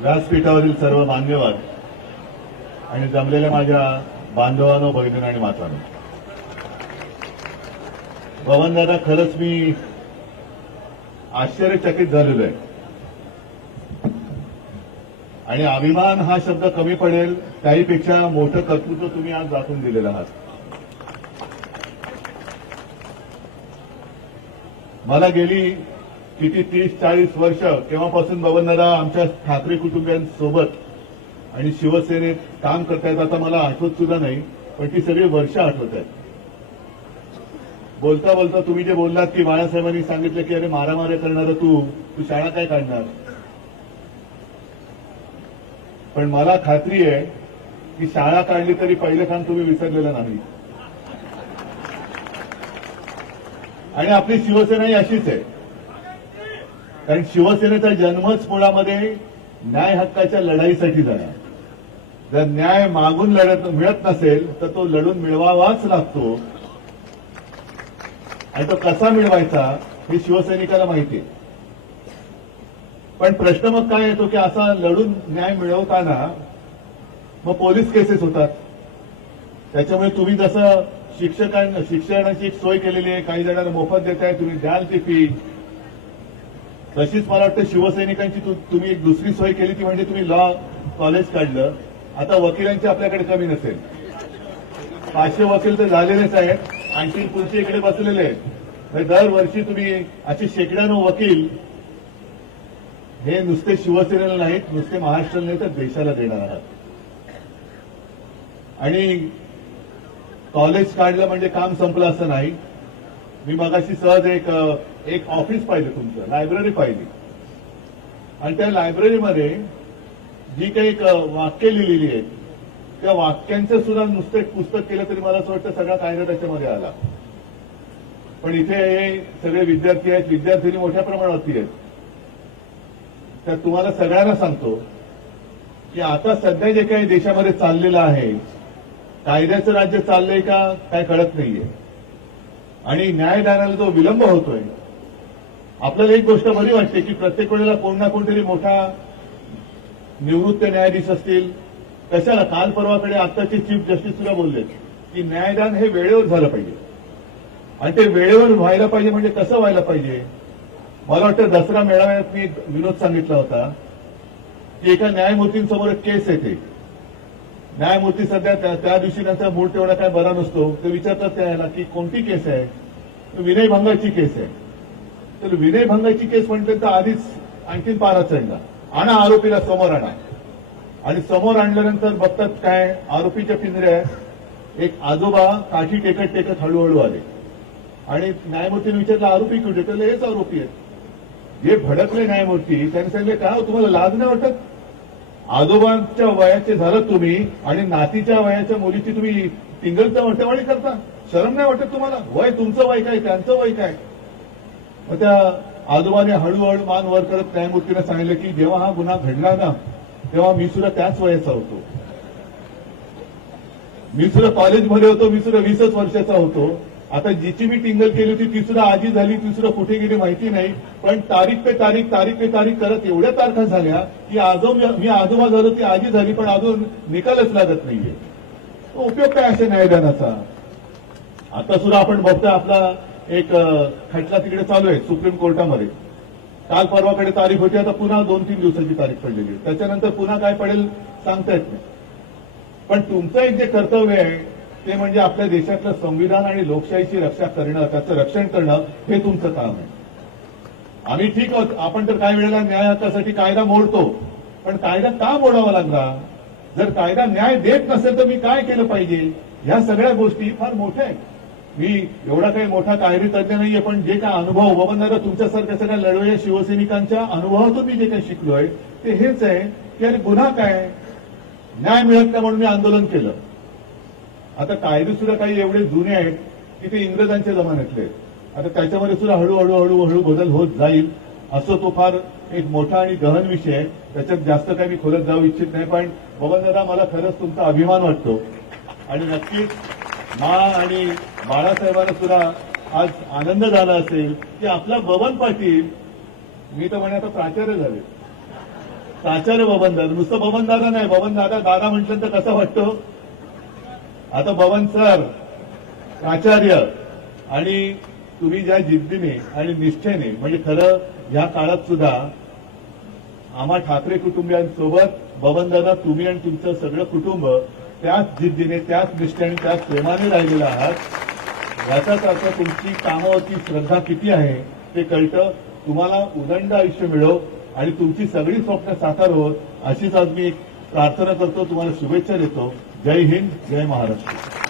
व्यासपीठावरील सर्व मान्यवर आणि जमलेल्या माझ्या बांधवांनो भगिनी आणि मातांनो. पवनदादा खरंच मी आश्चर्यचकित झालेलो आहे. आणि अभिमान हा शब्द कमी पडेल त्याहीपेक्षा मोठं कर्तृत्व तुम्ही आज दाखवून दिलेलं आहात. मला गेली किती तीस चाळीस वर्ष केव्हापासून बबनदादा आमच्या ठाकरे कुटुंबियांसोबत आणि शिवसेनेत काम करतायत आता मला आठवत सुद्धा नाही पण ती सगळी वर्ष आठवत आहेत. बोलता बोलता तुम्ही जे बोललात की बाळासाहेबांनी सांगितलं की अरे मारामाऱ्या करणार तू तू शाळा काय काढणार? पण मला खात्री आहे की शाळा काढली तरी पहिलं काम तुम्ही विसरलेलं नाही. आणि आपली शिवसेना ही अशीच आहे. कारण शिवसेनेचा जन्मच मुळामध्ये न्याय हक्काच्या लढाईसाठी झाला. जर न्याय मागून लढत मिळत नसेल तर तो लढून मिळवावाच लागतो. आणि तो कसा मिळवायचा हे शिवसैनिकाला माहिती आहे. पण प्रश्न मग काय येतो की असा लढून न्याय मिळवताना मग पोलीस केसेस होतात. त्याच्यामुळे तुम्ही जसं शिक्षकांना शिक्षणाची एक सोय केलेली आहे काही जणांना मोफत देताय तुम्ही द्याल ती फी. तशीच मला वाटतं शिवसैनिकांची तुम्ही एक दुसरी सोय केली ती म्हणजे तुम्ही लॉ कॉलेज काढलं. आता वकिलांची आपल्याकडे कमी नसेल. पाचशे वकील तर झालेलेच आहेत आणखी पुढचे इकडे बसलेले आहेत. दरवर्षी तुम्ही असे शेकड्यानो वकील हे नुसते शिवसेनेला नाहीत नुसते महाराष्ट्राला नाही तर देशाला देणार आहात. आणि कॉलेज काढलं म्हणजे काम संपलं असं नाही. मी मगाशी सहज एक एक ऑफिस पाहिलं तुमचं लायब्ररी पाहिली. आणि त्या लायब्ररीमध्ये जी काही वाक्य लिहिलेली आहेत त्या वाक्यांचं सुद्धा नुसतं एक पुस्तक केलं तरी मला असं वाटतं सगळा कायदा त्याच्यामध्ये आला. पण इथे हे सगळे विद्यार्थी आहेत विद्यार्थिनी मोठ्या प्रमाणावरती आहेत. तर तुम्हाला सगळ्यांना सांगतो की आता सध्या जे काही देशामध्ये चाललेलं आहे कायद्याचं राज्य चाललंय का काय कळत नाहीये. आणि न्यायदानाला जो विलंब होतोय आपल्याला एक गोष्ट बरी वाटते की प्रत्येक वेळेला कोण ना कोणतरी मोठा निवृत्त न्यायाधीश असतील. कशाला? काल परवाकडे आत्ताचे चीफ जस्टिस सुद्धा बोलले की न्यायदान हे वेळेवर झालं पाहिजे. आणि ते वेळेवर व्हायला पाहिजे म्हणजे कसं व्हायला पाहिजे? मला वाटतं दसरा मेळाव्यात मी विनोद सांगितला होता की एका न्यायमूर्तींसमोर एक केस येते. न्यायमूर्ती सध्या त्या त्या दिवशी त्यांचा मूळ तेवढा काय बरा नसतो. ते विचारतात त्याला की कोणती केस आहे? विनयभंगाची केस आहे. तर विनयभंगाची केस म्हणते तर आधीच आणखीन पारा चढला आणा आरोपीला समोर आणा. आणि समोर आणल्यानंतर बघतात काय आरोपीच्या पिंजऱ्या एक आजोबा काठी टेकत टेकत हळूहळू आले. आणि न्यायमूर्तीने विचारलं आरोपी कुठे? तर हेच आरोपी आहेत. जे भडकले न्यायमूर्ती त्यांनी सांगितले काय हो, तुम्हाला लाज नाही वाटत? आजोबांच्या वयाचे झालं तुम्ही आणि नातीच्या वयाच्या मुलीची तुम्ही टिंगलचं वटवाळी करता? शरम नाही वाटत तुम्हाला? वय तुमचं वय काय त्यांचं वय काय? मग त्या आजोबाने हळूहळू मान वर करत न्यायमूर्तीने सांगितलं की जेव्हा हा गुन्हा घडला ना तेव्हा मी सुद्धा त्याच वयाचा होतो. मी सुद्धा कॉलेजमध्ये होतो मी सुद्धा वीसच वर्षाचा होतो. आता जिची मी टिंगल केली होती ती सुद्धा आजी झाली ती सुद्धा कुठे गेली माहिती नाही. पण तारीख पे तारीख तारीख पे तारीख करत एवढ्या तारखा झाल्या की आजोबा मी आजोबा झालो ती आजी झाली पण अजून निकालच लागत नाहीये. उपयोग काय असे न्यायदानाचा आता सुद्धा आपण बघतोय आपला एक खटला तिकडे चालू आहे सुप्रीम कोर्टामध्ये. काल परवाकडे तारीख होती आता पुन्हा दोन तीन दिवसाची तारीख पडलेली आहे. त्याच्यानंतर पुन्हा काय पडेल सांगता येत नाही. पण तुमचं एक जे कर्तव्य आहे ते म्हणजे आपल्या देशातलं संविधान आणि लोकशाहीची रक्षा करणं त्याचं रक्षण करणं हे तुमचं काम आहे. आम्ही ठीक आहोत. आपण तर काही वेळेला न्याय हक्कासाठी कायदा मोडतो. पण कायदा का मोडावा लागला? जर कायदा न्याय देत नसेल तर मी काय केलं पाहिजे? ह्या सगळ्या गोष्टी फार मोठ्या आहेत. मी एवढा काही मोठा कायदे तज्ञ नाहीये पण जे काय अनुभव बबनदादा तुमच्यासारख्या सगळ्या लढवया शिवसैनिकांच्या अनुभवातून मी जे काही शिकलोय ते हेच आहे की अरे गुन्हा काय न्याय मिळत नाही म्हणून मी आंदोलन केलं. आता कायदे सुद्धा काही एवढे जुने आहेत की ते इंग्रजांच्या जमान्यातले आहेत. आता त्याच्यामध्ये सुद्धा हळूहळू हळूहळू बदल होत जाईल असं तो फार एक मोठा आणि गहन विषय आहे. त्याच्यात जास्त काही मी खोलत जाऊ इच्छित नाही पण दादा मला खरंच तुमचा अभिमान वाटतो. आणि नक्कीच मा आणि बाळासाहेबांना सुद्धा आज आनंद झाला असेल की आपला बबन पाटील मी तर म्हणे आता प्राचार्य झाले. प्राचार्य बबन दादा नुसतं बबन दादा नाही बबन दादा दादा म्हटलं तर कसं वाटतं? आता बबन सर प्राचार्य आणि तुम्ही ज्या जिद्दीने आणि निष्ठेने म्हणजे खरं या काळात सुद्धा आम्हा ठाकरे कुटुंबियांसोबत बबनदादा तुम्ही आणि तुमचं सगळं कुटुंब त्याच जिद्दीने त्याच निष्ठेने त्याच प्रेमाने राहिलेला आहात याचाच अर्थ तुमची कामावरची श्रद्धा किती आहे ते कळतं. तुम्हाला उदंड आयुष्य मिळो आणि तुमची सगळी स्वप्न साकार होत अशीच आज मी प्रार्थना करतो. तुम्हाला शुभेच्छा देतो. जय हिंद जय महाराष्ट्र.